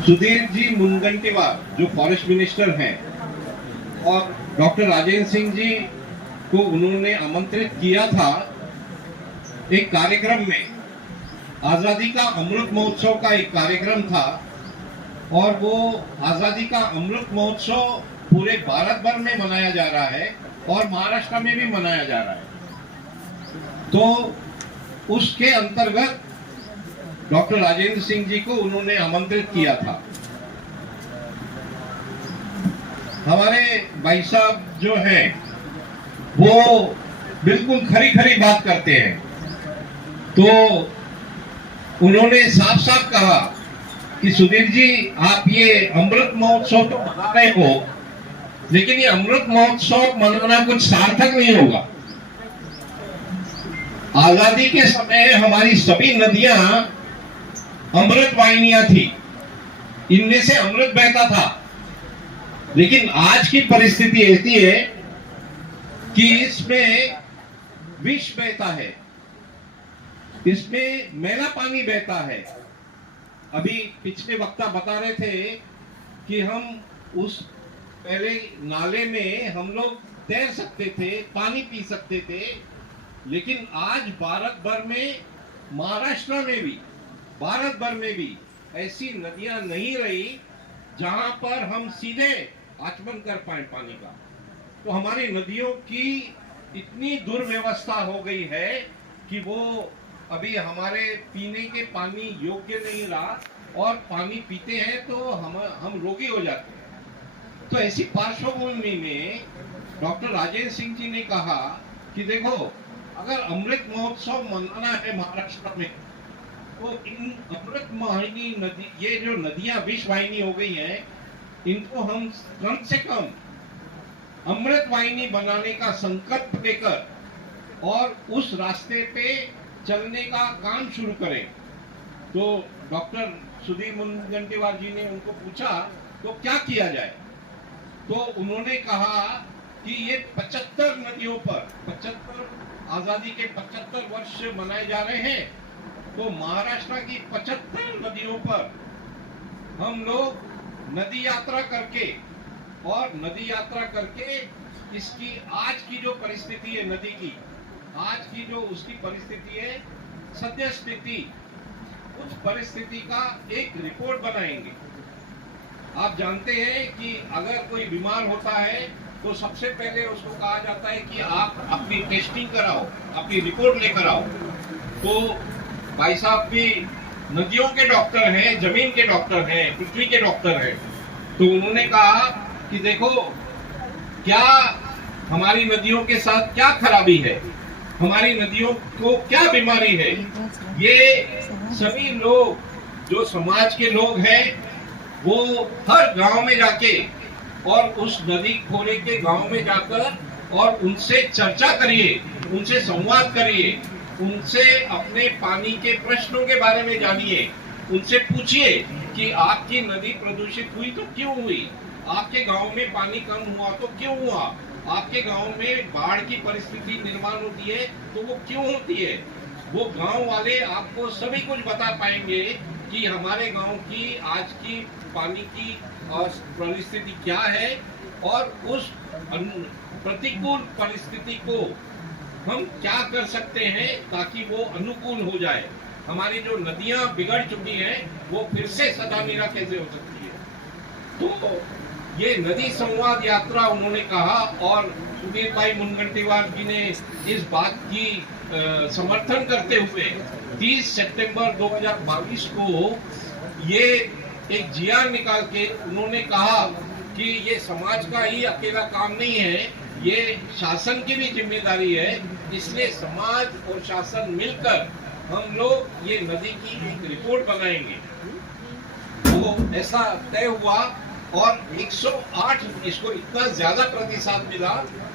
सुधीर जी मुनगंटीवार जो forest minister हैं और डॉक्टर राजेंद्र सिंह जी को उन्होंने आमंत्रित किया था एक कार्यक्रम में। आजादी का अमृत महोत्सव का एक कार्यक्रम था और वो आजादी का अमृत महोत्सव पूरे भारत भर में मनाया जा रहा है और महाराष्ट्र में भी मनाया जा रहा है। तो उसके अंतर्गत डॉक्टर राजेंद्र सिंह जी को उन्होंने आमंत्रित किया था। हमारे भाई साहब जो हैं वो बिल्कुल खरी खरी बात करते हैं। तो उन्होंने साफ साफ कहा कि सुधीर जी, आप ये अमृत महोत्सव तो मना रहे हो, लेकिन ये अमृत महोत्सव मनाना कुछ सार्थक नहीं होगा। आजादी के समय हमारी सभी नदियां अमृत वाहिनियां थी, इनमें से अमृत बहता था। लेकिन आज की परिस्थिति ऐसी है कि इसमें विष बहता है, इसमें मैला पानी बहता है। अभी पिछले वक्ता बता रहे थे कि हम उस पहले नाले में हम लोग तैर सकते थे, पानी पी सकते थे, लेकिन आज भारत भर में, महाराष्ट्र में भी, भारत भर में भी ऐसी नदियां नहीं रही जहां पर हम सीधे आचमन कर पाए पानी का। तो हमारी नदियों की इतनी दुर्व्यवस्था हो गई है कि वो अभी हमारे पीने के पानी योग्य नहीं रहा और पानी पीते हैं तो हम रोगी हो जाते हैं। तो ऐसी पार्श्वभूमि में डॉक्टर राजेंद्र सिंह जी ने कहा कि देखो, अगर अमृत महोत्सव मनाना है महाराष्ट्र में, तो इन अमृत वाहिनी नदी, ये जो नदियां विष वाहिनी हो गई हैं, इनको हम कम से कम अमृत वाहिनी बनाने का संकल्प लेकर और उस रास्ते पे चलने का काम शुरू करें। तो डॉक्टर सुधीर मुनगंटीवार जी ने उनको पूछा तो क्या किया जाए। तो उन्होंने कहा कि ये 75 नदियों पर, 75 आजादी के 75 वर्ष मनाए जा रहे हैं, तो महाराष्ट्र की 75 नदियों पर हम लोग नदी यात्रा करके, और नदी यात्रा करके इसकी आज की जो परिस्थिति है नदी की, आज की जो उसकी परिस्थिति है, सद्य स्थिति, उस परिस्थिति का एक रिपोर्ट बनाएंगे। आप जानते हैं कि अगर कोई बीमार होता है तो सबसे पहले उसको कहा जाता है कि आप अपनी टेस्टिंग कराओ, अपनी रिपोर्ट लेकर आओ। तो भाई साहब भी नदियों के डॉक्टर हैं, जमीन के डॉक्टर हैं, पृथ्वी के डॉक्टर हैं। तो उन्होंने कहा कि देखो, क्या हमारी नदियों के साथ क्या खराबी है, हमारी नदियों को क्या बीमारी है। ये सभी लोग जो समाज के लोग हैं वो हर गांव में जाके और उस नदी खोरे के गांव में जाकर और उनसे चर्चा करिए, उनसे संवाद करिए, उनसे अपने पानी के प्रश्नों के बारे में जानिए, उनसे पूछिए कि आपकी नदी प्रदूषित हुई तो क्यों हुई, आपके गांव में पानी कम हुआ तो क्यों हुआ, आपके गांव में बाढ़ की परिस्थिति निर्माण होती है तो वो क्यों होती है। वो गांव वाले आपको सभी कुछ बता पाएंगे कि हमारे गांव की आज की पानी की परिस्थिति क्या है और उस प्रतिकूल परिस्थिति को हम क्या कर सकते हैं ताकि वो अनुकूल हो जाए। हमारी जो नदियां बिगड़ चुकी हैं वो फिर से सदानीरा कैसे हो सकती है। तो ये नदी संवाद यात्रा उन्होंने कहा, और सुधीर भाई मुनगंटीवार जी ने इस बात की समर्थन करते हुए 30 सितंबर 2022 को ये एक जियार निकाल के उन्होंने कहा कि ये समाज का ही अकेला काम नहीं है, ये शासन की भी जिम्मेदारी है। इसलिए समाज और शासन मिलकर हम लोग ये नदी की एक रिपोर्ट बनाएंगे। तो ऐसा तय हुआ और 108, इसको इतना ज्यादा प्रतिशत मिला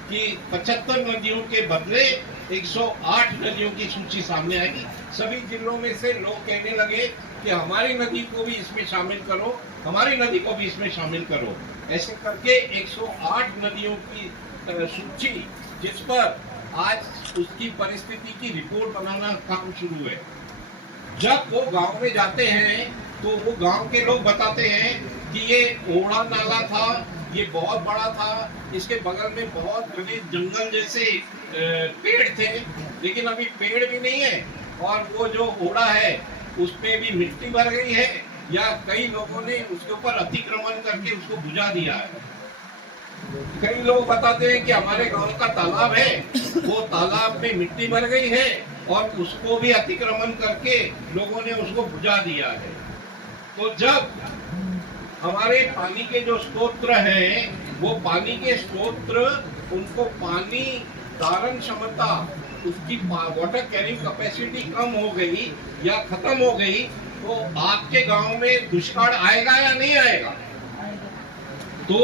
कि 75 नदियों के बदले 108 नदियों की सूची सामने आएगी। सभी जिलों में से लोग कहने लगे कि हमारी नदी को भी इसमें शामिल करो, हमारी नदी को भी इसमें शामिल करो। ऐसे करके 108 नदियों की सूची, जिस पर आज उसकी परिस्थिति की रिपोर्ट बनाना काम शुरू है। जब वो गांव में जाते हैं तो वो गांव के लोग बताते हैं कि ये ओढ़ा नाला था, ये बहुत बड़ा था, इसके बगल में बहुत घने जंगल जैसे पेड़ थे, लेकिन अभी पेड़ भी नहीं है, और वो जो ओढ़ा है उसमें भी मिट्टी भर गई है, या कई लोगों ने उसके ऊपर अतिक्रमण करके उसको बुझा दिया है। कई लोग बताते हैं कि हमारे गांव का तालाब है, वो तालाब में मिट्टी भर गई है और उसको भी अतिक्रमण करके लोगों ने उसको बुझा दिया है। तो जब हमारे पानी के जो स्रोत हैं, वो पानी के स्रोत, उनको पानी धारण क्षमता, उसकी वाटर कैरिंग कैपेसिटी कम हो गई या खत्म हो गई, तो आपके गांव में दुष्काल आएगा या नहीं आएगा? तो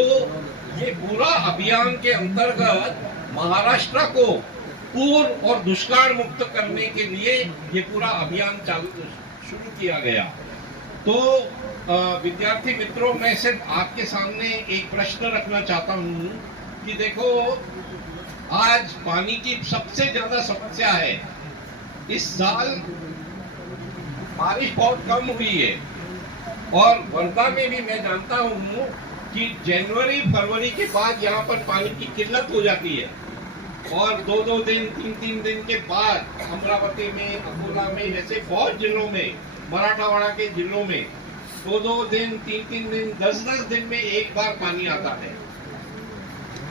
ये पूरा अभियान के अंतर्गत महाराष्ट्र को पूर्ण और दुष्काल मुक्त करने के लिए ये पूरा अभियान शुरू किया गया। तो विद्यार्थी मित्रों, मैं सिर्फ आपके सामने एक प्रश्न रखना चाहता हूँ कि देखो, आज पानी की सबसे ज्यादा समस्या है। इस साल बारिश बहुत कम हुई है, और वर्धा में भी मैं जानता हूँ कि जनवरी फरवरी के बाद यहाँ पर पानी की किल्लत हो जाती है, और 2-2 दिन 3-3 दिन के बाद अमरावती में, अकोला में, ऐसे बहुत जिलों में, मराठावाड़ा के जिलों में 2-2 दिन 3-3 दिन 10-10 दिन में एक बार पानी आता है।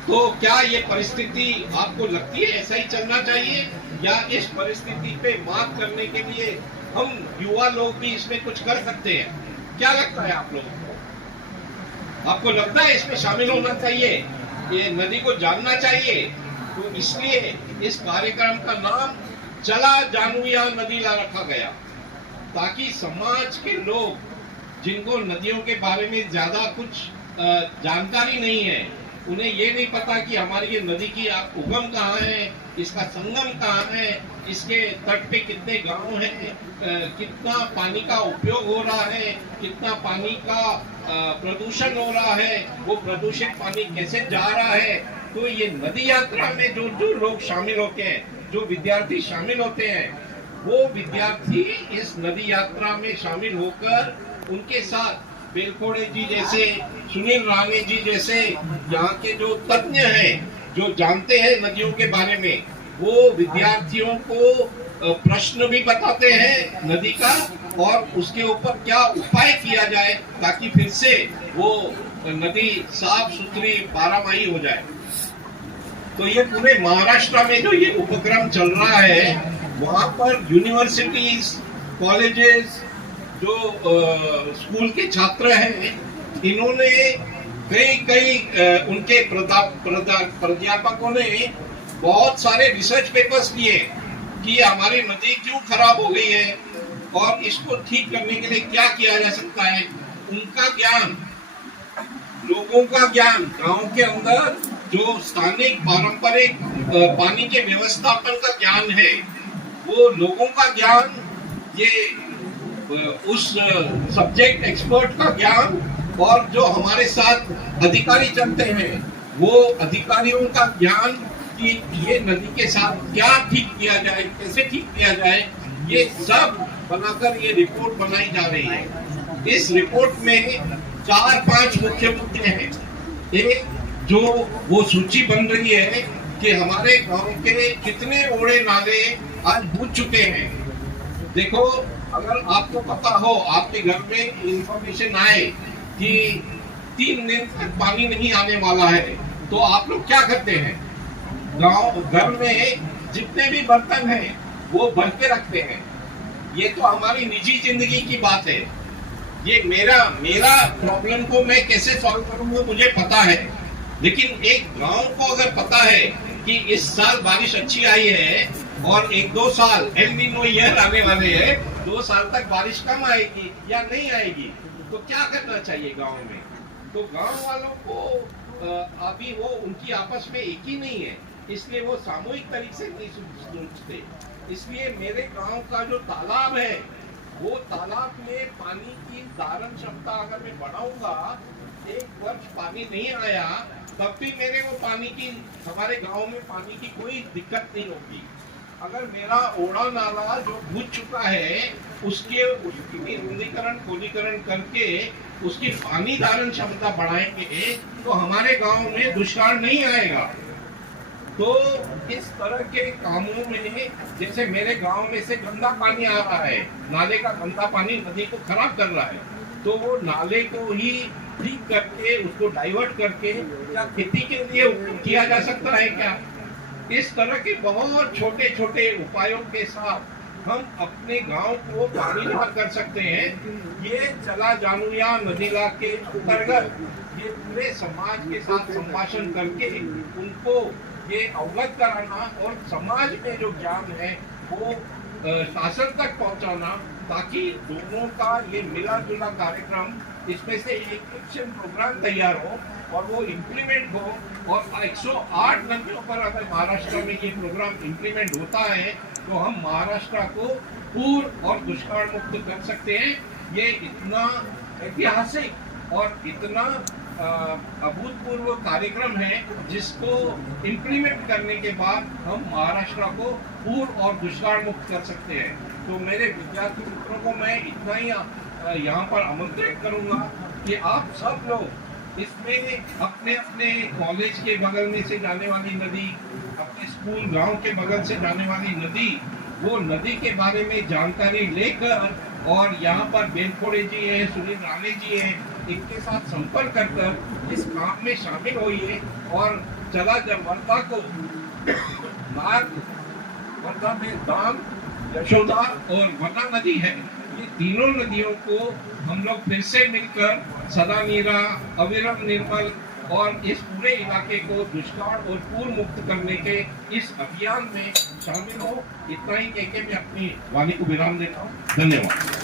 तो क्या ये परिस्थिति आपको लगती है ऐसा ही चलना चाहिए, या इस परिस्थिति पे मात करने के लिए हम युवा लोग भी इसमें कुछ कर सकते हैं? क्या लगता है आप लोगों को? आपको लगता है इसमें शामिल होना चाहिए, ये नदी को जानना चाहिए? तो इसलिए इस कार्यक्रम का नाम चला जानुया नदीला रखा गया, ताकि समाज के लोग जिनको नदियों के बारे में ज्यादा कुछ जानकारी नहीं है, उन्हें ये नहीं पता कि हमारी ये नदी की उगम कहाँ है, इसका संगम कहाँ है, इसके तट पे कितने गांव हैं, कितना पानी का उपयोग हो रहा है, कितना पानी का प्रदूषण हो रहा है, वो प्रदूषित पानी कैसे जा रहा है। तो ये नदी यात्रा में जो जो लोग शामिल होते हैं, जो विद्यार्थी शामिल होते हैं, वो विद्यार्थी इस नदी यात्रा में शामिल होकर उनके साथ बेलखोड़े जी जैसे, सुनील राणे जी जैसे यहाँ के जो तज्ञ हैं, जो जानते हैं नदियों के बारे में, वो विद्यार्थियों को प्रश्न भी बताते हैं नदी का, और उसके ऊपर क्या उपाय किया जाए ताकि फिर से वो नदी साफ सुथरी बारहमाही हो जाए। तो ये पूरे महाराष्ट्र में जो ये उपक्रम चल रहा है, वहाँ पर यूनिवर्सिटीज, कॉलेजेस, जो स्कूल के छात्र हैं, इन्होंने कई उनके प्राध्यापकों ने बहुत सारे रिसर्च पेपर्स किए कि हमारी नदी क्यों खराब हो गई है और इसको ठीक करने के लिए क्या किया जा सकता है। उनका ज्ञान, लोगों का ज्ञान, गांव के अंदर जो स्थानिक पारंपरिक पानी के व्यवस्थापन का ज्ञान है, वो लोगों का ज्ञान, ये उस सब्जेक्ट एक्सपर्ट का ज्ञान, और जो हमारे साथ अधिकारी चलते हैं, वो अधिकारियों का ज्ञान कि ये नदी के साथ क्या ठीक किया जाए, कैसे ठीक किया जाए, ये सब बनाकर ये रिपोर्ट बनाई जा रही है। इस रिपोर्ट में 4-5 मुख्य मुद्दे हैं। एक, जो वो सूची बन रही है कि हमारे गांव के कितने ओड़े नाले आज बुझ चुके हैं। देखो, अगर आपको पता हो, आपके घर में इंफॉर्मेशन आए कि 3 दिन तक पानी नहीं आने वाला है, तो आप लोग क्या करते हैं? गांव घर में जितने भी बर्तन हैं वो भर के रखते हैं। ये तो हमारी निजी जिंदगी की बात है। ये मेरा प्रॉब्लम को मैं कैसे सॉल्व करूंगा मुझे पता है, लेकिन एक गांव को अगर पता है कि इस साल बारिश अच्छी आई है और 1-2 साल एल नीनो ईयर आने वाले हैं, 2 साल तक बारिश कम आएगी या नहीं आएगी, तो क्या करना चाहिए गांव में? तो गांव वालों को अभी वो उनकी आपस में एक ही नहीं है, इसलिए वो सामूहिक तरीके से नहीं सोचते। इसलिए मेरे गांव का जो तालाब है, वो तालाब में पानी की धारण क्षमता अगर मैं बढ़ाऊंगा, 1 वर्ष पानी नहीं आया तब भी मेरे वो पानी की, हमारे गांव में पानी की कोई दिक्कत नहीं होगी। अगर मेरा ओड़ा नाला जो बुझ चुका है उसकी रुंदीकरण खोलीकरण करके उसकी पानी धारण क्षमता बढ़ाएंगे तो हमारे गांव में दुष्काल नहीं आएगा। तो इस तरह के कामों में, जैसे मेरे गांव में से गंदा पानी आ रहा है, नाले का गंदा पानी नदी को खराब कर रहा है, तो वो नाले को ही ठीक करके उसको डाइवर्ट करके क्या खेती के लिए उपयोग किया जा सकता है क्या? इस तरह के बहुत छोटे छोटे उपायों के साथ हम अपने गांव को पानीदार कर सकते हैं। ये चला जानुया नदीला के अंतर्गत ये पूरे समाज के साथ संभाषण करके उनको ये अवगत कराना और समाज में जो ज्ञान है वो शासन तक पहुंचाना, ताकि दोनों का ये मिला जुला कार्यक्रम, इसमें से एक एक्शन प्रोग्राम तैयार हो और वो इम्प्लीमेंट हो। और 108 नदियों पर अगर महाराष्ट्र में ये प्रोग्राम इम्प्लीमेंट होता है तो हम महाराष्ट्र को पूर्ण और दुष्काल मुक्त कर सकते हैं। ये इतना ऐतिहासिक और इतना अभूतपूर्व कार्यक्रम है जिसको इम्प्लीमेंट करने के बाद हम महाराष्ट्र को पूर्ण और दुष्काल मुक्त कर सकते हैं। तो मेरे विद्यार्थी मित्रों को मैं इतना ही यहाँ पर आमंत्रित करूंगा कि आप सब लोग इसमें अपने अपने कॉलेज के बगल में से जाने वाली नदी, अपने स्कूल गांव के बगल से जाने वाली नदी, वो नदी के बारे में जानकारी लेकर और यहाँ पर बेनखोड़े जी हैं, सुनील राणे जी हैं, इनके साथ संपर्क कर इस काम में शामिल होइए और चला जब वर्धा को वर्धा में दाम, यशोदा और वर्धा नदी है, ये तीनों नदियों को हम लोग फिर से मिलकर सदा नीरा, अविरल निर्मल और इस पूरे इलाके को दुष्काल और पूर्ण मुक्त करने के इस अभियान में शामिल हो। इतना ही कहकर मैं अपनी वाणी को विराम देता हूँ। धन्यवाद।